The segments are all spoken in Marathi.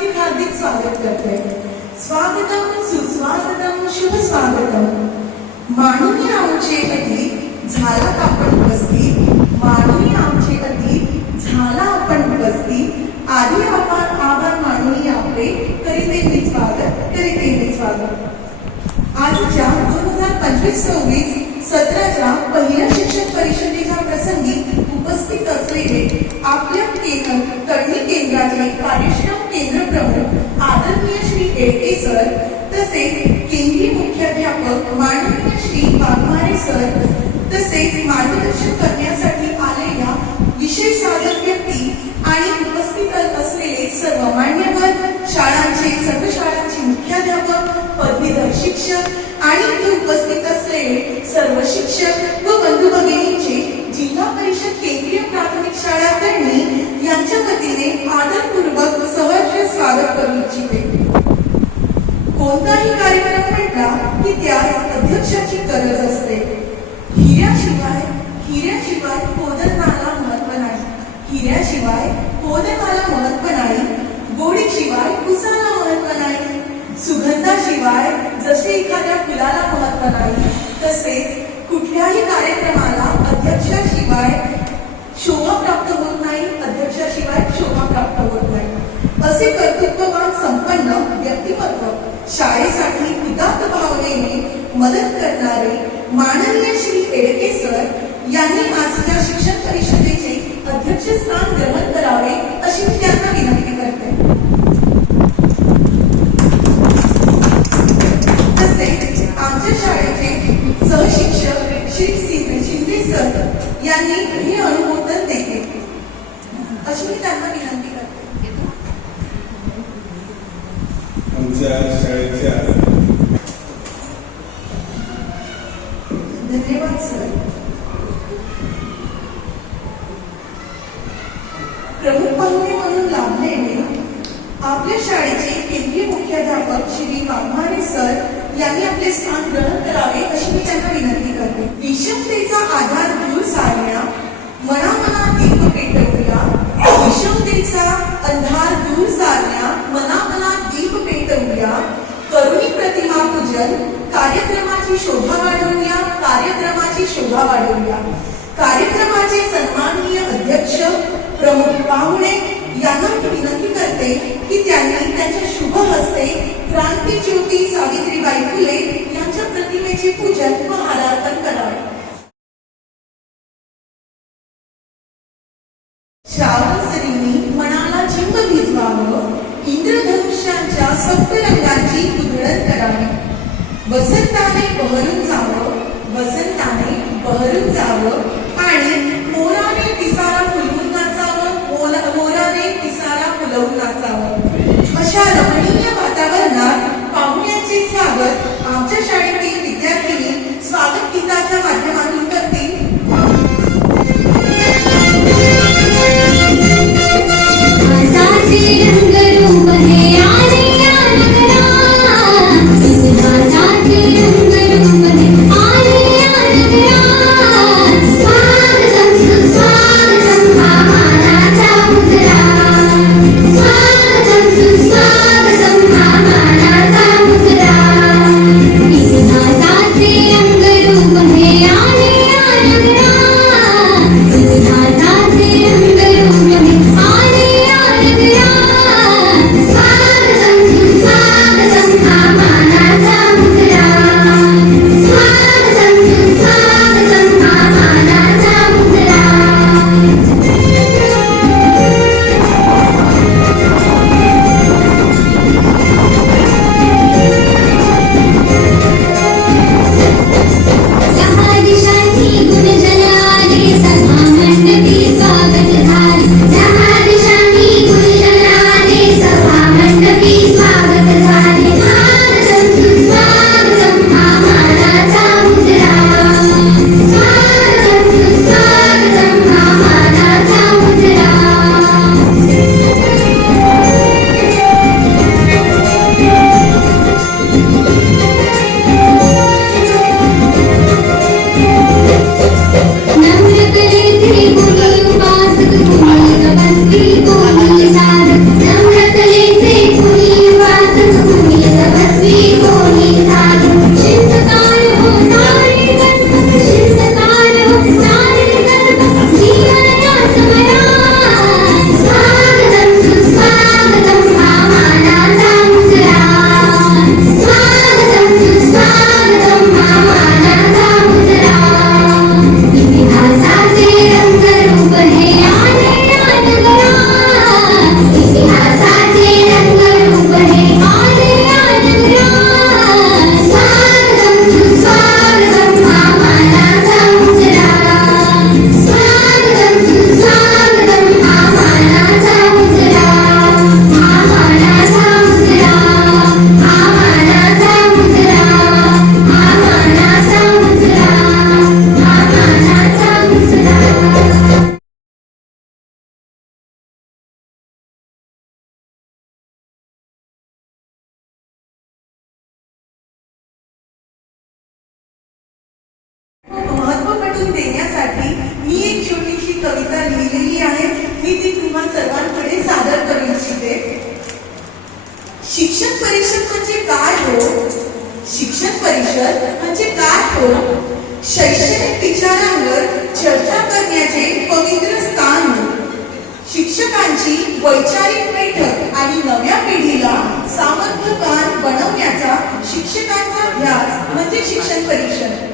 हार्दिक हार्दिक स्वागत करते. स्वागतम सुस्वागतम शुभ स्वागतम. माननीय आमचे अति झाला आपण उपस्थित. माननीय आमचे अति झाला आपण उपस्थित. आधी आपण आभार माननीय आपले करीते मी स्वागत. आजच्या 2025-26 सत्राच्या पहिल्या शिक्षक परिषदेच्या प्रसंगी उपस्थित असलेले आपल्या तळणी केंद्राचे कार्यक्रम केंद्र प्रमुख आदरणीय श्री एडके सर, तसेच केंद्रीय मुख्याध्यापक माननीय श्री वाघमारे सर, तसेच मार्गदर्शन करण्यासाठी आलेल्या विशेष साधक व्यक्ती आणि उपस्थित असलेले सर्व मान्यवर, शाळांचे सर्व शाळांचे मुख्याध्यापक, पदवीधर शिक्षक आणि इथे उपस्थित असलेले सर्व शिक्षक व बंधू भगिनींचे जिल्हा परिषद केंद्रीय प्राथमिक शाळा तळणी यांच्या वतीने आदरपूर्वक सहर्ष स्वागत करू इच्छिते. कोणताही कार्यक्रम म्हटला की त्यास अध्यक्षाची गरज असते. हिऱ्याशिवाय पोदनाला महत्व नाही. हिऱ्याशिवाय पोदनाला महत्व नाही. गोडीशिवाय उसाला महत्व नाही. सुगंधाशिवाय जसे एखाद्या फुलाला महत्व नाही, तसेच कुठल्याही कार्यक्रमाला अध्यक्षाशिवाय शोभा प्राप्त होत नाही. अध्यक्षाशिवाय शोभा प्राप्त होत नाही. असे कर्तृत्ववान संपन्न व्यक्तिमत्व शाळेसाठी उदात्त भावनेने मदत करणारे माननीय श्री एडके सर यांनी आजच्या शिक्षक परिषदेचे अध्यक्षस्थान ग्रहण करावे अशी मी त्यांना विनंती करते. तसेच आमच्या शाळेचे सहशिक्षक श्री शिंदे सर यांनी हे अनुमोदन देते अशी मी त्यांना विनंती करते. आमच्या शाळेच्या धन्यवाद सर. प्रमुख पाहुणे म्हणून लाभलेले आपल्या शाळेचे केंद्रीय मुख्याध्यापक श्री वाघमारे सर यांनी आपले स्थान ग्रहण करावे अशी मी त्यांना विनंती करते. विषमतेचा आधार दूर सारण्या, मनामनात दीप पेटवूया. विषमतेचा अंधार दूर सारण्या, मनामनात दीप पेटवूया. करुणी प्रतिमा पूजन, कार्यक्रमाची शोभा वाढवूया. कार्यक्रमाचे सन्माननीय अध्यक्ष, प्रमुख पाहुणे यांना मी विनंती करते की त्यांनी त्यांच्या शुभ हस्ते क्रांतीज्योती सावित्रीबाई फुले यांच्या प्रतिमेचे पूजन व हारार्पण करावे. श्रावणसरींनी मनाला चिंब भिजवावं. इंद्रधनुष्यांच्या सप्तरंगाची उधळण करावी. वसंताने बहरून जावं आणि मोराने पिसारा फुलवून नाचावं. अशा रमणीय वातावरणात पाहुण्यांचे स्वागत आमच्या शाळेतील विद्यार्थिनी स्वागत गीताच्या माध्यमातून करतील. स्वागतम करून देण्यासाठी मी एक छोटीशी कविता लिहिलेली आहे. मी ती तुम्हा सर्वांकडे सादर करू इच्छिते. शिक्षण परिषद म्हणजे काय हो? शिक्षण परिषद म्हणजे काय हो? शैक्षणिक विचारांवर चर्चा करण्याचे पवित्र स्थान हो. शिक्षकांची वैचारिक बैठक आणि नव्या पिढीला सामर्थ्यवान बनवण्याचा शिक्षकांचा ध्यास म्हणजे शिक्षण परिषद.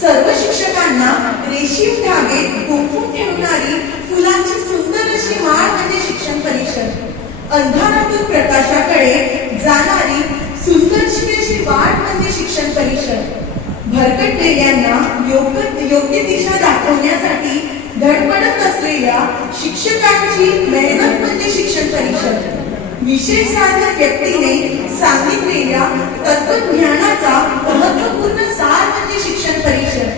सर्व शिक्षकांना रेशीम धागे गोफून ठेवणारी फुलांची सुंदर अशी माळ म्हणजे शिक्षण परिषद. अंधारातून प्रकाशाकडे जाणारी सुंदरशी अशी वाट म्हणजे शिक्षण परिषद. भरकटलेल्यांना योग्य दिशा दाखवण्यासाठी धडपडत असलेल्या शिक्षकांची मेहनत म्हणजे शिक्षण परिषद. विषय साधक व्यक्तीने सांगितलेल्या तत्वज्ञानाचा महत्वपूर्ण सार म्हणजे शिक्षण परिषद.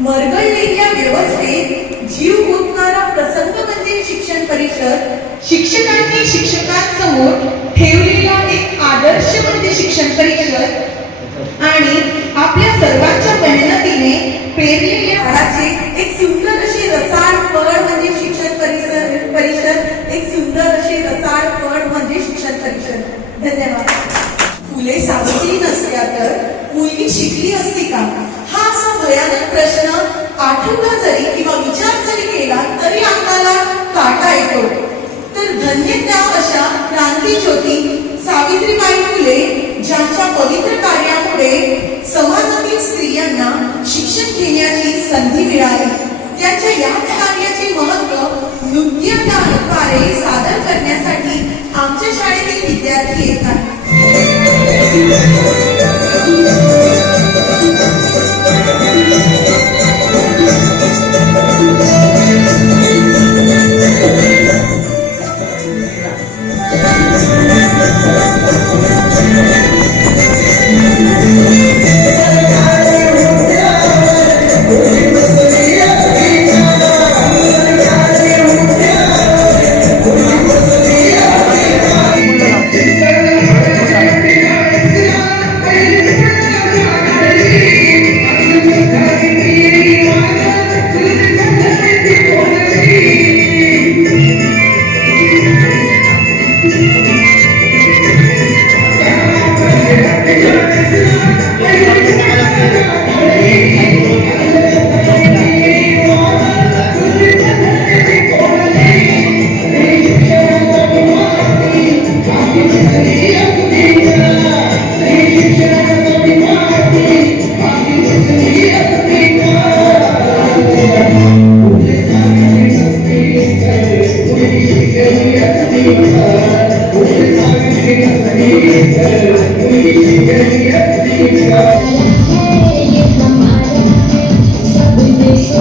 मरगळलेल्या व्यवस्थेत जीव गुंतणारा प्रसंग म्हणजे शिक्षण परिषद. शिक्षकांनी शिक्षकांसमोर ठेवलेला एक आदर्श म्हणजे शिक्षण परिषद. आणि आपल्या सर्वांच्या मेहनतीने पेरलेल्या झाडाचे एक सुंदर अशी रसाळ फळ म्हणजे शिक्षण परिषद. एक सुंदर अशी रसाळ फळ म्हणजे शिक्षण परिषद. धन्यवाद. फुले सावली नसत्या तर मुलगी शिकली असती का? हा असा भयानक प्रश्न आठवला जरी किंवा विचार जरी केला तरी आपल्याला काटा येतो. तर धन्य त्या अशा क्रांतीज्योती सावित्रीबाई फुले ज्यांच्या पवित्र कार्यामुळे समाजातील स्त्रियांना शिक्षण घेण्याची संधी मिळाली. त्यांच्या याच कार्याचे महत्व नृत्याद्वारे सादर करण्यासाठी आमच्या शाळेतील विद्यार्थी येतात. सब देश